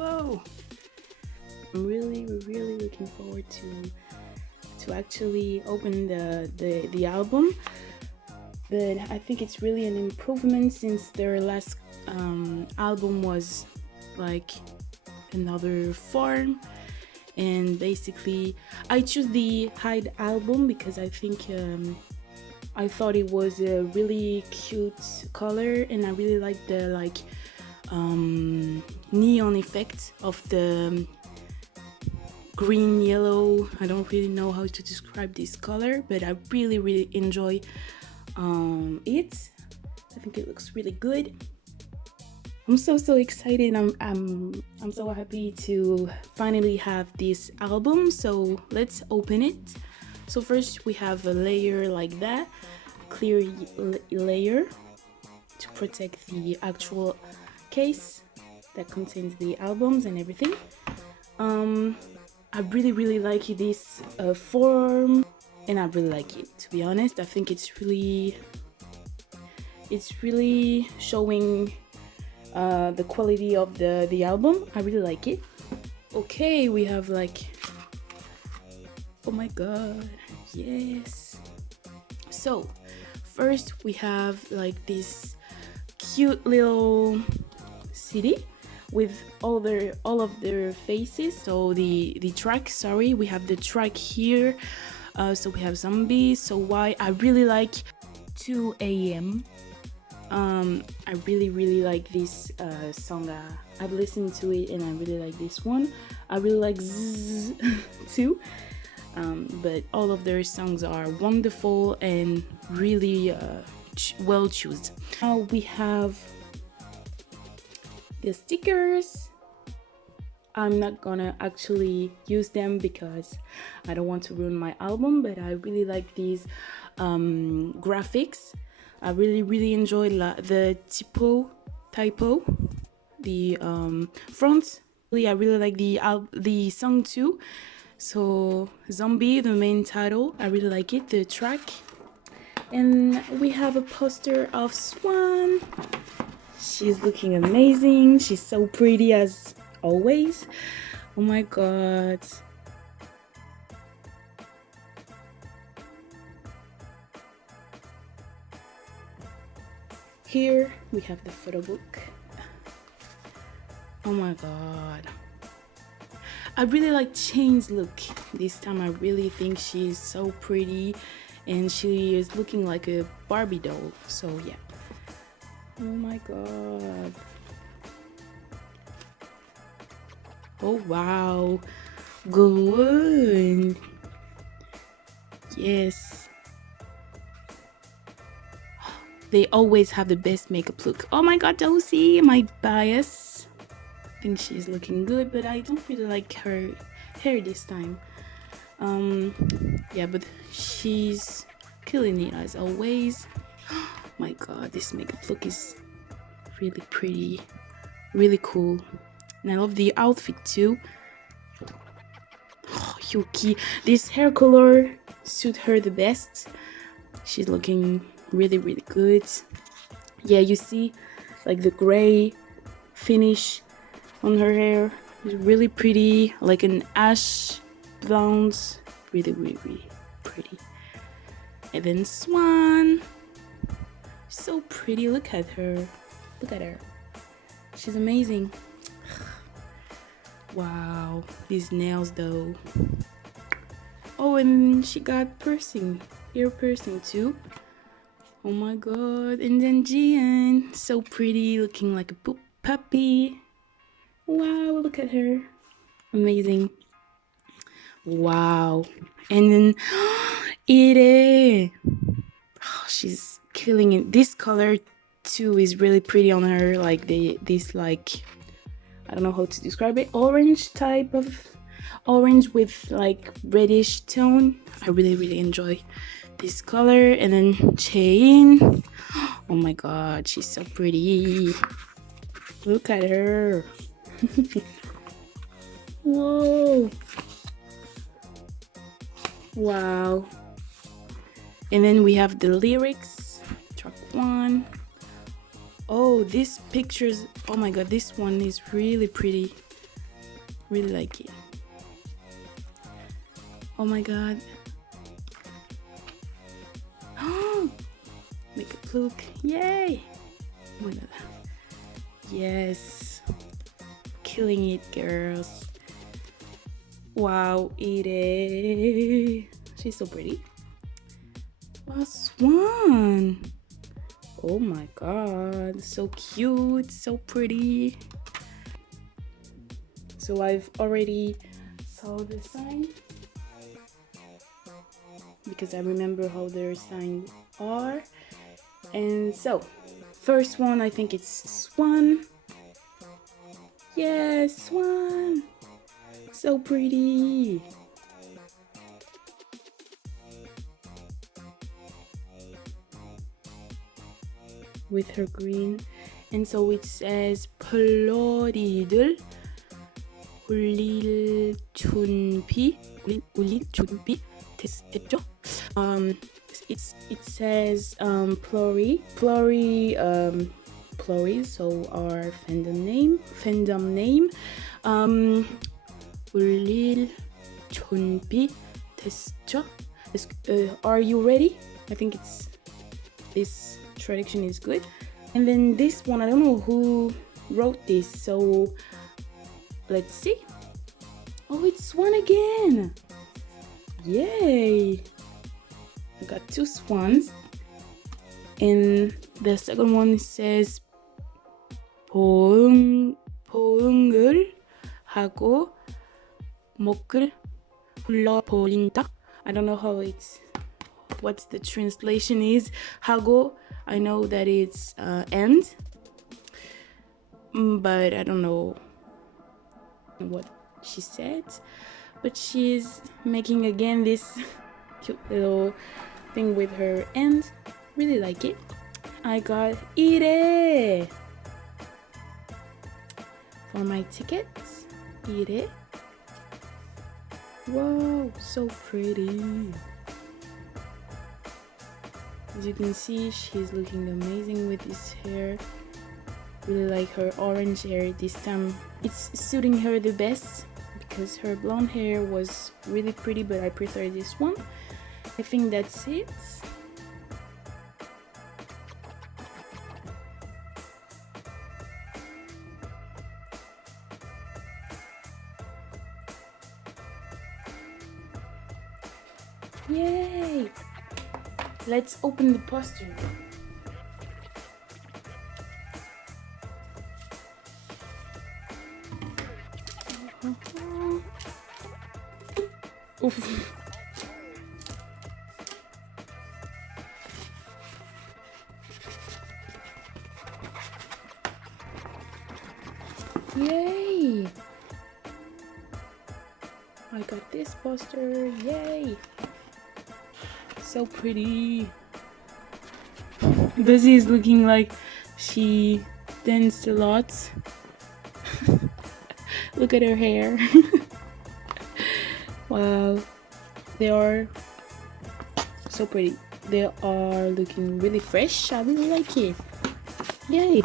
Whoa! I'm really looking forward to actually open the album. But I think it's really an improvement since their last album was like another form. And basically, I choose the Hide album because I think I thought it was a really cute color, and I really like the neon effect of the green yellow. I don't really know how to describe this color, but I really enjoy it. I think it looks really good. I'm so excited. I'm so happy to finally have this album. So let's open it. So first we have a layer like that, clear layer to protect the actual case that contains the albums and everything. I really like this form, and I really like it. To be honest, I think it's really showing the quality of the album. I really like it. Okay, we have like, oh my god, yes. So first we have like this cute little CD with all of their faces. So the track, sorry, we have the track here. So we have Zombie. So why I really like 2 a.m. I really like this song. I've listened to it and I really like this one. I really like Zzz too. But all of their songs are wonderful and really well chosen. Now we have the stickers. I'm not gonna actually use them because I don't want to ruin my album, but I really like these graphics. I really enjoy the typo, the front. I really like the song too. So Zombie, the main title, I really like it, the track. And we have a poster of Swan. She's looking amazing. She's so pretty as always. Oh my god. Here we have the photo book. Oh my god. I really like Chain's look this time. I really think she's so pretty and she is looking like a Barbie doll. So yeah. Oh my god. Oh wow. Good. Yes. They always have the best makeup look. Oh my god, Dulcie, am I biased? I think she's looking good, but I don't really like her hair this time. Yeah, but she's killing it as always. My god, this makeup look is really pretty, really cool, and I love the outfit too. Oh, Yuki, this hair color suit her the best. She's looking really good. Yeah, you see like the gray finish on her hair is really pretty, like an ash blonde. Really pretty. And then Swan, so pretty. Look at her. She's amazing. Wow, these nails though. Oh, and she got piercing, ear piercing too. Oh my god. And then Jian, so pretty, looking like a puppy. Wow, look at her. Amazing. Wow. And then Ire. Oh, she's killing it. This color too is really pretty on her. Like this like, I don't know how to describe it, orange type of orange with like reddish tone. I really enjoy this color. And then Chain. Oh my god, she's so pretty. Look at her. Whoa. Wow. And then we have the lyrics, track 1. Oh, these pictures, oh my god, this one is really pretty. Really like it. Oh my god. Make a look. Yay! Oh my god. Yes. Killing it, girls. Wow, Ire. She's so pretty. Wow, Swan. Oh my god. So cute. So pretty. So I've already saw the sign because I remember how their signs are. And so first one, I think it's Swan. Yes, Swan. So pretty. With her green. And so it says 플러리들 울릴 준비 됐죠? It says Pluri, so our fandom name. 울릴 준비 됐죠? Are you ready? I think this traduction is good. And then this one, I don't know who wrote this, so let's see. Oh, it's Swan again. Yay! I got two swans. And the second one says 보응을 하고 목을 흘러버린다. I don't know what's the translation is. 하고, I know that it's end, but I don't know what she said. But she's making again this cute little thing with her end. Really like it. I got Ire for my tickets. Ire. Whoa, so pretty. As you can see, she's looking amazing with this hair. Really like her orange hair this time. It's suiting her the best because her blonde hair was really pretty, but I prefer this one. I think that's it. Yay! Let's open the poster. Oof. Yay! I got this poster. Yay! So pretty. Daisy is looking like she danced a lot. Look at her hair. Wow, they are so pretty. They are looking really fresh. I really like it. Yay!